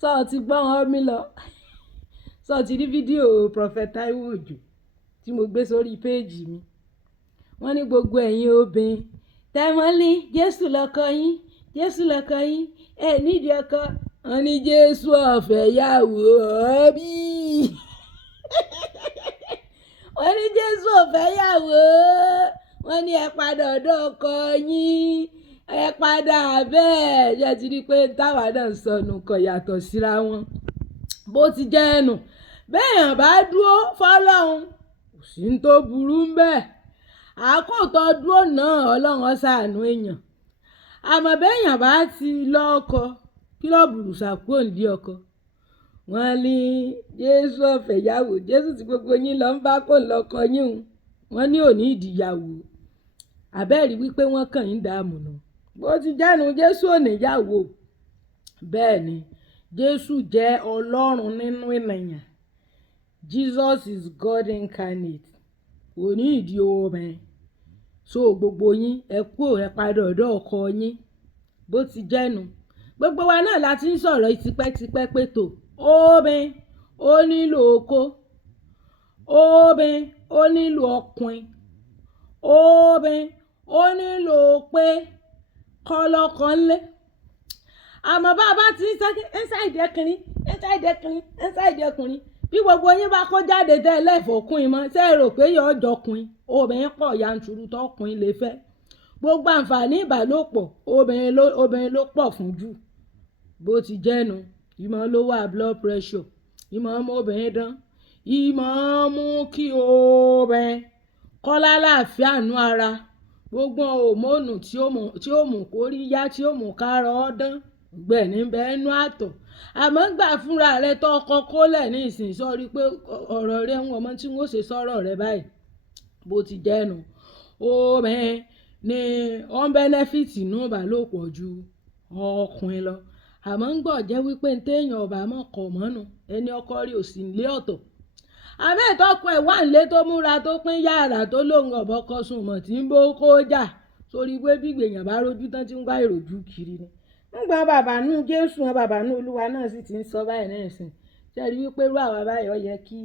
sọ ti gbọ́ wọn mi lọ sọ ti rí fídíò Prophet Taiwo Òjó tí mo gbé sórí péèjì mi. Wọ́n ní gbogbo ẹ̀yin obìnrin tẹ́wọ́n ní Jésù lọ́kọ yín, Jésù lọ́kọ yín, ẹ nídìí ọkọ. Wọ́n ní Jésù ọ̀fẹ́ yàwó bí. Wọ́n ní Jésù ọ̀fẹ́ yàwó. Wọ́n ní ẹ padà ọ̀dọ̀ ọkọ yín, ẹ padà bẹ́ẹ̀. Ṣé ti rí pé táwa náà sọnù kò yàtọ̀ síra wọn bó ti jẹ́ ẹnu. Béèyàn bá dúró fọ́lọ́run kò sí ní tó burú ń bẹ́ẹ̀. Àkótọ́ dúró náà Ọlọ́run ṣàánú èèyàn. Àmọ́ béèyàn bá ti lọ́kọ kí ló burú ṣàkóò ní ọkọ. Wọ́n ní Jésù ọ̀fẹ́ yàwó, Jésù tí gbogbo yín lọ ń bá kò lọ́kọ yín. Wọ́n ní òní ìdíyàwó. Àbẹ́ẹ̀rí wípé wọ́n kàn ń dààmú nù. Bó ti jẹ́nu Jésù ò ní yàwó. Bẹ́ẹ̀ ni Jésù jẹ́ Ọlọ́run nínú ènìyàn. Jesus is God incarnate. Kò ní ìdí obìnrin. So gbogbo yín ẹ kúrò ẹ padà ọ̀dọ̀ ọkọ yín. Bó ti jẹ́nu. Gbogbo wa náà la ti ń sọ̀rọ̀ tipẹ́tipẹ́ pé tò. Obìnrin ó nílò oko. Obìnrin ó nílò ọkùnrin. Obìnrin ó nílò pé kọ́lọ́kọ́ ńlẹ̀. Àmọ́ bá a bá ti ń sáré ẹ̀ńsáìdì ọkùnrin bí gbogbo yín bá kó jáde tẹ́lẹ̀ fọkùnrin mọ́ ṣé ẹ rò pé yóò jọkùnrin. Obìnrin pọ̀ yanturu tọkùnrin lè fẹ́. Gbogbo àǹfààní ìbálòpọ̀ obìnrin ló pọ̀ fún jù. Bó ti jẹ́nu ìmọ̀ ló wà blood pressure ìmọ̀ mú obìnrin dán ìmọ̀ mú kí obìnrin kọ́lá láàfíà nú ara gbogbo hòmónù tí ó mú kóríyá tí ó mú kára ọdán gbẹ̀ní bẹ́ẹ̀ nú àtọ̀. Àmọ́ gbà fúnra rẹ tó ọkọ kólẹ̀ ní ìsìn sọ́rí pé ọ̀rọ̀ rẹ ń ọmọ tí wọ́n ṣe sọ̀rọ̀ rẹ báyìí. Bó ti jẹ́nu obìnrin ni ó ń bẹ́nẹ́fìtì nú ìbálòpọ̀ ju ọkùnrin lọ. Àmọ́ ń gbọ́ jẹ́ wípé téèyàn ọba mọ̀ kọ̀ mọ́nu ẹni ọkọ rí ò sí nílé ọ̀tọ̀. Àmọ́ ìtọ́kọ ẹ̀ wà nílé tó múra tó pín yàrá tó lóun ọ̀bọ̀kọ sùn mọ̀ tí ń bó kó jà sórí pé bí gbèyàn bá rojú tán tí ń wá ìròjú kiri ni. Ńgbà bàbá nú Jésù wọn bàbá nú Olúwa náà sì ti ń sọ báyìí náà sìn. Ṣé rí wípé irú àwa báyìí ó yẹ kí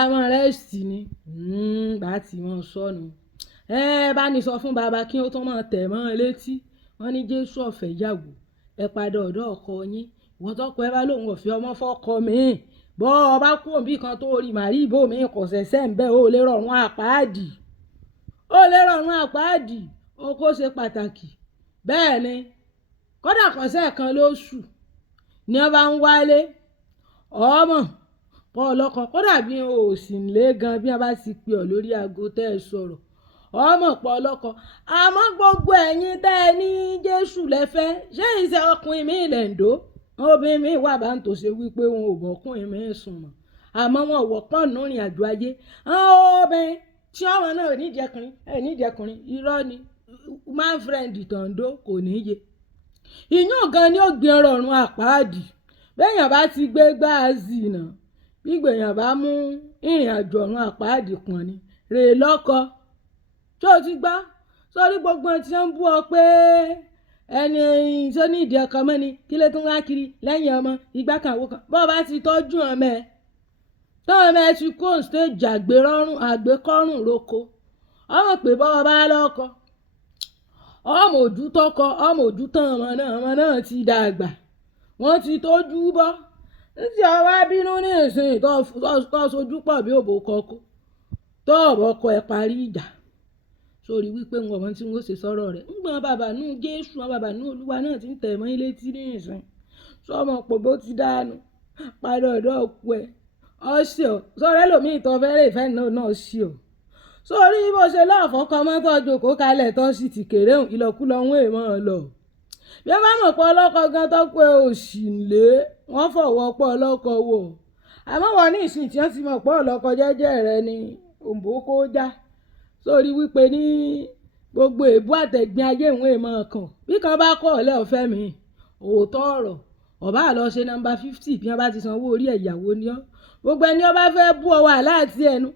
àwọn rẹ́sì ni bá ti wọn sọnù. Bá ní sọ fún bàbá kí ó tó máa tẹ̀ mọ́ létí. Wọ́n ní Jésù ọ̀fẹ́ yàwó ẹ padà ọ̀dọ̀ ọkọ yín. Ìwọ́n tọ́kọ ẹ bá lóun ò fi ọmọ fọ́kọ mi. Bọ́ ọba kú òbí kan tó rí màrí ìbò mi kò ṣẹ̀ṣẹ̀ ń bẹ́ ó lè rọrùn àpáàdì. Ó lè rọrùn àpáàdì oko ṣe pàtàkì. Bẹ́ẹ̀ ni kódà kọ̀ṣẹ́ kan lóṣù ni wọ́n bá ń wálé ọmọ pọ̀ ọlọ́kọ kódà bí o ò sì ń lé gan bí wọ́n bá ti pè ọ́ lórí aago tẹ́ ẹ sọ̀rọ̀ ọmọ pọ̀ ọlọ́kọ. Àmọ́ gbogbo ẹ̀yin tẹ́ ẹ ní Jésù lẹ́fẹ́ ṣé ìṣe ọkùnrin mi ilẹ̀ ń dó obìnrin mi wà bá ń tò ṣe wípé wọn ò bọ́kùnrin mi sùn mọ́. Àmọ́ wọn ò wọ́pọ̀ nínú ìrìn àjò ayé. Obìnrin tí ọmọ náà nídìẹkùnrin irọ́ ni man friend tọ̀ǹdó kò níye. Ìyún gan ni ó gbé ọrọ̀run àpáàdì. Béèyàn bá ti gbé gbáàzì náà bí gbèyàn bá mú ìrìn àjò ọ̀run àpáàdì pọ̀n ni rè lọ́kọ. Tó ti gbá sórí gbogbo tí wọ́n ń bú ọ pé ẹni tó ní ìdí ọkọ mọ́ ni kí ló tún wá kiri lẹ́yìn ọmọ ìgbà kan àwòkan bó bá ti tọ́jú ọmọ ẹ tó ọmọ ẹ ti kó stage àgbékọ́rùn roko ọmọ pé bọ́ ọba lọ́kọ ọmọ ojú tọkọ ọmọ ojú tán ọmọ náà ti dàgbà wọ́n ti tójú bọ́ ní ọwá bínú ní ìsìn tó sojú pọ̀ bí òbò kọkọ tó ọ̀bọ̀ kọ ẹ parí ìjà sórí wípé wọn ọmọ tí wọn ṣe sọ̀rọ̀ rẹ̀ ń gbọ́n bàbá nú Jésù wọn bàbá nú Olúwa náà ti ń tẹ̀ mọ́ ilé tí ní ìsìn sọmọ pò bó ti dànù padà ọ̀dọ̀ ọ̀pọ̀ ẹ̀ ọ̀ṣì ọ̀ sọ̀rọ̀ ẹlòmíì tó fẹ́rẹ̀ ìfẹ́ náà ṣì ọ̀ sórí bó ṣe lọ́ọ̀fọ́kọ mọ́tò jókòó kalẹ̀ tó sì ti kéré ìlọ̀kulọ̀ wọn èèmọ̀ lọ. Bí wọ́n bá mọ̀ pé ọlọ́kọ gan tó pé òṣì lé wọ́n fọwọ́ pọ̀ ọlọ́kọ wò. Àmọ́ wọn ní ìsìn tí wọ́n ti mọ̀ pé ọlọ́kọ jẹ́jẹ́ rẹ ni òǹbó kó já sórí wípé ní gbogbo èébú àtẹ̀gbìn ayé ìwọ̀n èèmọ̀ kan bí kan bá kọ́ ọ̀lẹ́ ọ̀fẹ́ mi òótọ́ ọ̀rọ̀ ọ̀bá lọ ṣe nọ́mbà 50 bí wọ́n bá ti sanwó orí ẹ̀yàwó ni ọ́ gbogbo ẹni ọba fẹ́ bú ọ wà láti ẹnu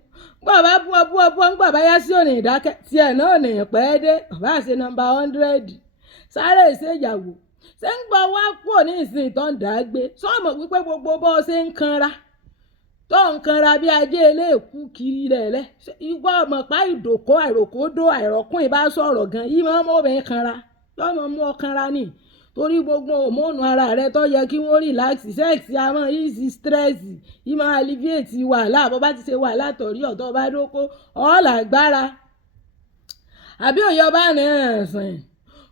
gbọ́ ọba bú ọ ń gbọ́ ọba yá sí òní ìdákẹ́ tiẹ̀ náà nìyẹn pẹ́ dé ọba ṣe nọ́mbà 100 sáré ìṣèyàwó ṣé ń gbọ́ wá kúrò ní ìsìn tó ń dà á gbé sọ́ọ̀mọ̀ wípé gbogbo bó ṣe ń kanra tó ń kanra bí ajé eléèkú kiri lẹ̀lẹ́ ìgbọ́ ọmọ pa ìdòkó àìròkódó àìrọ́kùn ìbá sọ̀rọ̀ gan yìí máa ń mú obìnrin kanra yóò máa mú ọ kanra nì torí gbogbo hòmónù ara rẹ tó yẹ kí wọ́n rìláàsì sẹ́ẹ̀sì àmọ́ easy stress yìí máa alleviate wàhálà bó bá ti ṣe wàhálà torí ọ̀tọ̀ bá dóko ọ̀ọ́là gbára àbí òye ọba náà sàn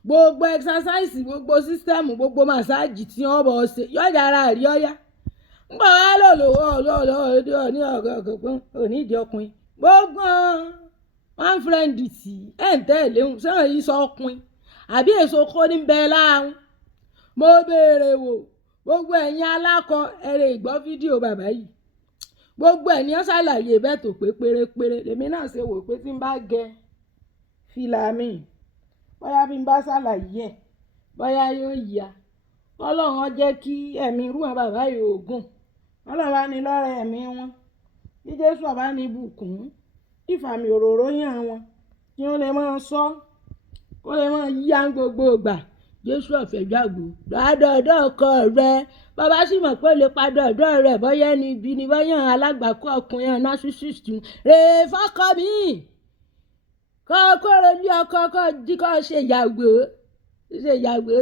gbogbo exercise gbogbo system gbogbo massage tí wọ́n bọ̀ ṣe yọjà ara rí ọyá ńgbà wá lòlòwò ní ọ̀gọ̀gọ̀gbọ́n onídìí ọkùnrin gbogbo one friend tí ẹ̀ ń tẹ̀lé ń sẹ́wọ̀n yìí sọ ọkùnrin àbí èso kó ní bẹ́ẹ̀ láàrún mo béèrè wò gbogbo ẹ̀yin alákọ̀ ẹ̀rẹ̀ ìgbọ́ fídíò bàbá yìí gbogbo ẹ̀ ní ó ṣàlàyé bẹ́ẹ̀ tó pé pérépéré lèmi náà ṣe wò pé tí n bá gẹ fìlà mi bóyá bí n bá ṣàlàyé ẹ̀ bóyá yóò yá ọlọ́run ó jẹ́ kí ẹ̀mí irú àwọn bàbá yìí ògùn ọlọ́run bá ní lọ́rẹ̀ ẹ̀mí wọn bí Jésù bá ní bùkún ìfàmì òróró yàn wọn kí wọ́n lè máa sọ kó lè máa yíyá gbogbo ìgbà Jésù ọ̀fẹ́ jàgbó ládọ̀ọ́dọ̀ ọkọ rẹ bàbá sì mọ̀ pé lè padà ọ̀dọ̀ rẹ̀ bọ́yá ẹni ibi ni bọ́yá alágbàkọ́ ọkùnrin narcissist rèé fọ́kọ mi kọ́ kóró ní ọkọ kọ́ jí kọ́ ṣe ìyàwó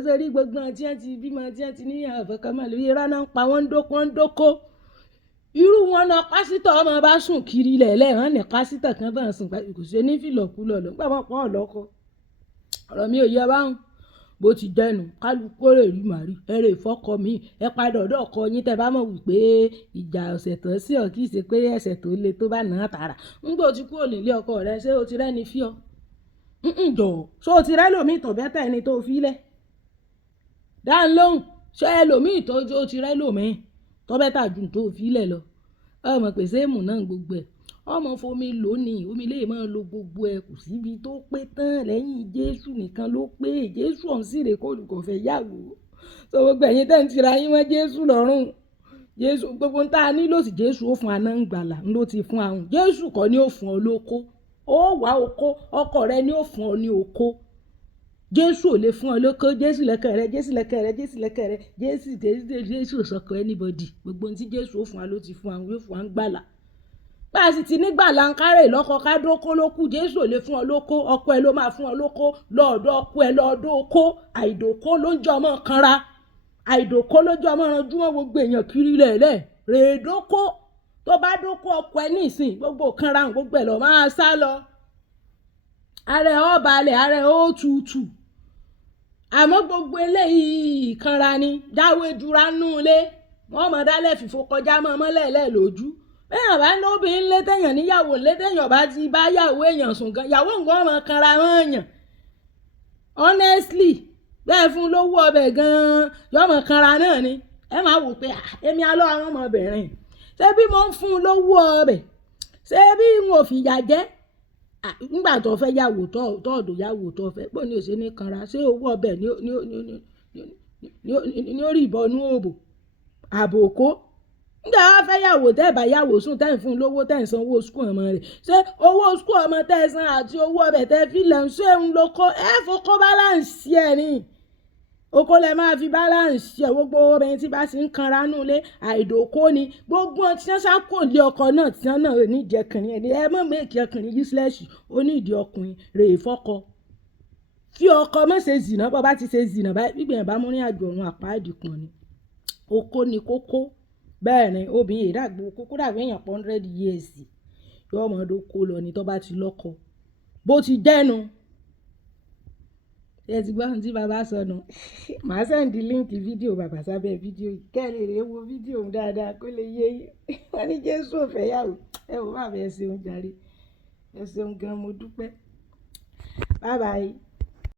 sórí gbogbo tí wọ́n ti bímọ tí wọ́n ti níyàwó fọkànmọ́ lórí irọ́ náà ń pa wọ́n ń dóko irú wọn náà pásítọ̀ ọmọ bá sùn kiri lẹ̀lẹ́ hàn ní pásítọ̀ kan bá ń sùn kò ṣe ní fìlọ̀kulọ̀ ló ń gbà wọ́n pọ̀ ọ̀lọ́kọ ọ̀rọ̀ mi ò yẹ báwọn bó ti dẹnu kálukú rè rí màrí ẹrẹ ìfọkọ mi ẹ padà ọ̀dọ̀ ọkọ yín tẹ́ bá mọ̀ wípé ìjà ọ̀sẹ̀ tó sí ọ kì í ṣe pé ẹsẹ̀ tó le tó bá nà á tààrà ńgbà tí kúrò nílé ọkọ rẹ ṣé o ti rẹ́ni fí ọ jọ ṣé o ti rẹ́ lòmíì tó bẹ́tà ẹni tó fi lẹ̀ dáhùn lóhùn ṣé ẹlòmíì tó o ti rẹ́ lòmíì tó bẹ́tà ju tó fi lẹ̀ lọ ọmọ pèsè èmù náà gbogbo ẹ̀ ọmọ fomi lónìí omi lè máa lo gbogbo ẹ kò síbi tó pé tán lẹ́yìn Jésù nìkan ló pé Jésù ọ̀hún sì rè kó kò fẹ́ yàgò tó gbogbo ẹ̀yin tẹ́ ń tira yín mọ́ Jésù lọ́rùn Jésù gbogbo ń tá a nílò sí Jésù ó fún aná ń gbàlà ló ti fún àwọn Jésù kọ́ ni ó fún ọ lóko ó wá oko ọkọ rẹ ni ó fún ọ ní oko Jésù ò lè fún ọ lóko Jésù lẹ́kẹ̀ rẹ Jésù lẹ́kẹ̀ rẹ Jésù lẹ́kẹ̀ rẹ Jésù sọkọ anybody gbogbo ohun tí Jésù ó fún wa ló ti fún àwọn yóò fún wa ń gbàlà bá a sì ti nígbà láńkárẹ̀ lọ́kọ ká dóko lókù Jésù ò lè fún ọ lóko ọkọ ẹ ló máa fún ọ lóko lọ́ọ̀dọ̀ ọkọ ẹ lọ́ọ̀dọ̀ oko àìdòkó ló ń jọ ọmọ kanra àìdòkó ló jọ ọmọ ranjúmọ́ gbogbo èèyàn kiri lẹ̀lẹ́ rèédókó tó bá dóko ọkọ ẹ nísìn gbogbo kanra gbogbo ẹ lọ máa sá lọ ààrẹ ọ balẹ̀ ààrẹ ó tutù àmọ́ gbogbo eléyìí kanra ni jáwé dúra nù lé wọ́n mọ̀ dálẹ̀ fìfò kọjá mọ́ mọ́lẹ̀lẹ̀ lójú bẹ́ẹ̀ bá ní obìnrin lé téèyàn níyàwó lé téèyàn bá ti bá yàwó èèyàn sùn gan yàwó nǹkan ọmọ kanra wọn èèyàn honestly bẹ́ẹ̀ fún lówó ọbẹ̀ gan-an yọmọ kanra náà ni ẹ máa wò pé èmi alọ́ àwọn ọmọbìnrin ṣé bí mo ń fún un lówó ọbẹ̀ ṣé bí n ò fìyà jẹ nígbà tó fẹ́ yàwó tó ọ̀dọ̀ yàwó tó fẹ́ pọ̀ ní òṣè ní kanra ṣé owó ọbẹ̀ ní orí ìbọnú òbò àbòkó nígbà wá fẹ́ yàwó tẹ́ bá yàwó sùn tẹ́ ń fún lówó tẹ́ ń san owó skul ọmọ rẹ̀ ṣé owó skul ọmọ tẹ́ ẹ san àti owó ọbẹ̀ tẹ́ fi lẹ̀ ń ṣé ń lo kó ẹ fọkó báláǹsì ẹ̀ ni oko lẹ máa fi báláǹsì ẹ̀ gbogbo obìnrin tí bá sì ń kanra nù lé àìdòkó ni gbogbo tí wọ́n ṣàkó lé ọkọ náà tí wọ́n náà ní ìjẹkùnrin ẹ̀ ẹ mọ̀ méèkì ọkùnrin useless onídìí ọkùnrin rèé fọ́kọ fi ọkọ mọ̀ ṣe zìnà bọ́ bá ti ṣe zìnà gbígbìyànjú bá mú ní àjò ọ̀run àpáàdì kan ni oko ni kókó bẹ́ẹ̀ ni obìnrin ìdàgbò kókó dàbí èèyàn 100 years yóò ọmọ ọdún kó lọ ní tó bá ti lọ́kọ bó ti dẹ́nu ẹ ti gbọ́ ohun tí bàbá sọnù màá sẹ́ndì líǹkì fídíò bàbá sábẹ́ fídíò yìí kẹ́lẹ́ rèé wo fídíò òun dáadáa kó lè yé yín wọ́n ní Jésù ò fẹ́ yàwó ẹ wò bàbá ẹ ṣeun jàre ẹ ṣeun gan mo dúpẹ́ bye bye.